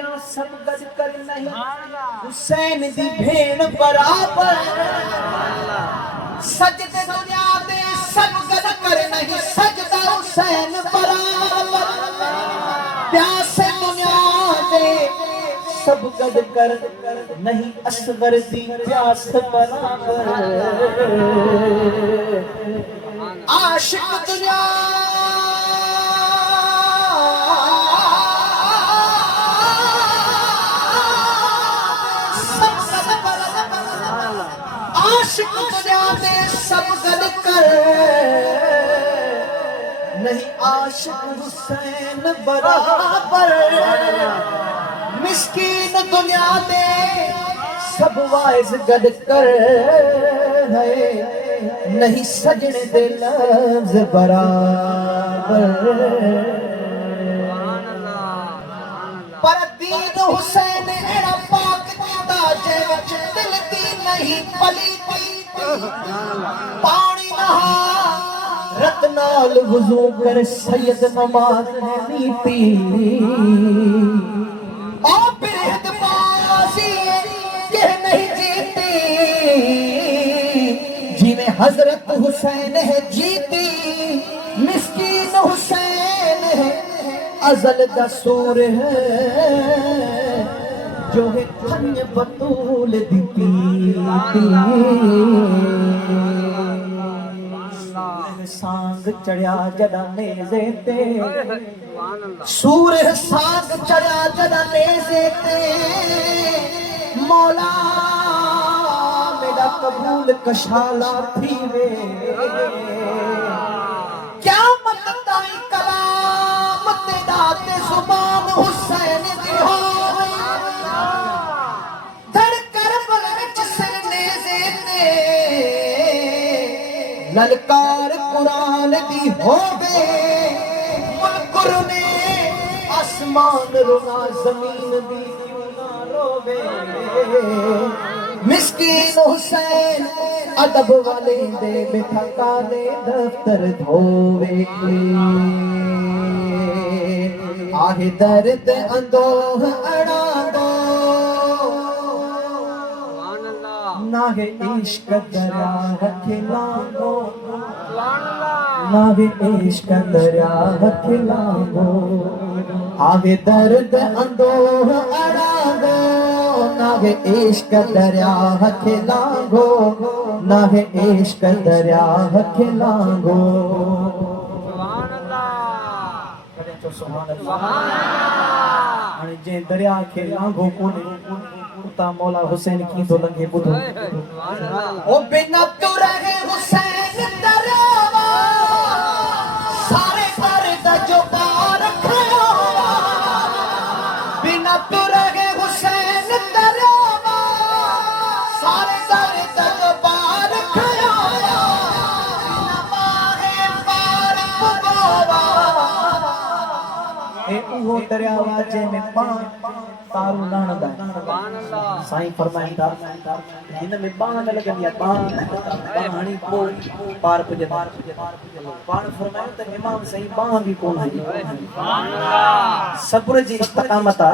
پیا سب گد کر نہیں حسین دی بھین برابر سجدے دنیا دے سب گد کر نہیں سجدہ حسین برابر پیاس دنیا دے سب گد کر نہیں اصغر دی پیاس برابر عاشق دنیا عاشق دنیا دے سب گد کر نہیں عاشق حسین برابر مسکین دنیا دے سب وائز گد کر ہے نہیں سجنے دے لفظ برابر پر دین حسین ایڑا پاک دیتا جے وچ دل دی نہیں پلی پانی نہا رت نال وضو کر سید نماز نیتی اور برہد بازی کہ نہیں جیتی جی میں حضرت حسین ہے جیتی مسکین حسین ہے ازل دا سور ہے جو ہے کھن بطول دی پیتی سانگ چڑیا جدا نیزے تے سور سانگ چڑیا جدا نیزے تے مولا میرا قبول کشالا تھیوے کیا مطلعی کلام تیدات زبان حسین دی ہوئی دھڑ کر بلچ سر نیزے تے للکار قرآن دی ہووے ملکر نے آسمان رونا زمین دی کیوں نہ رووے مسکین حسین ادب والے دے بٹھکا دے دفتر دھووے آہ درد اندوہ اڑا دو ناہے عشق دریا کھلانگو ناہے عشق دریا کھلانگو آگے درد اندوہ اڑا دو ناہے عشق دریا کھلانگو ناہے عشق دریا کھلانگو سبحان اللہ جے دریا کھلانگو کونے تا مولا حسین کی تو لنگے بدھو او بنا تو رہے حسین دریاوا سارے فرد جو پار کھیا بنا تو رہے حسین دریاوا سارے فرد جو پار کھیا بنا ماہے پار پگوا اے اوہ دریاوا جے میں پان تارو ناند سائیں فرمائیں دا ان میں باند لگن یا باندی کو پار پجے پان فرمائیں تو امام صحیح باند بھی کون ہے صبر جی استقامتا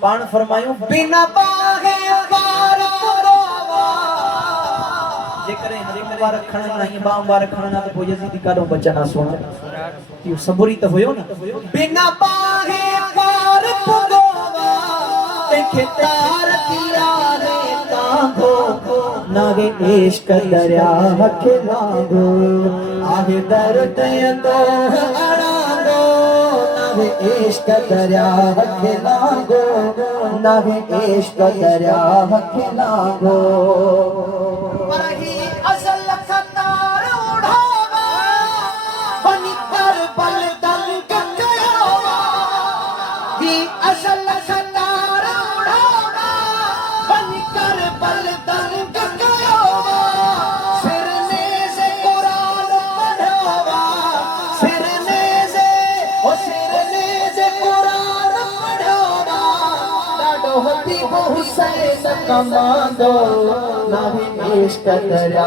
پان فرمائیں بنا باغے پار پروا جے کریں حریم مبارک کھڑنا نہیں باں مبارک کھڑنا تو کوئی یزیدی کاروں بچنا سونا کیوں صبری تو ہوئے نا بنا باغے پار پروا کھتار تیارے تانگو ناگے عشق دریا کھلانگو آگے درد اندوہ اڑانگو ناگے عشق دریا کھلانگو ناگے عشق دریا کھلانگو پرہی ازل خطار اڑھاوا بنی کر بل دنگ گیاوا ہی ازل خطار حسین کماندو ناہی عشق دریا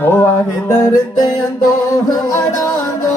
ہو آگے درد اندوہ اڑاندو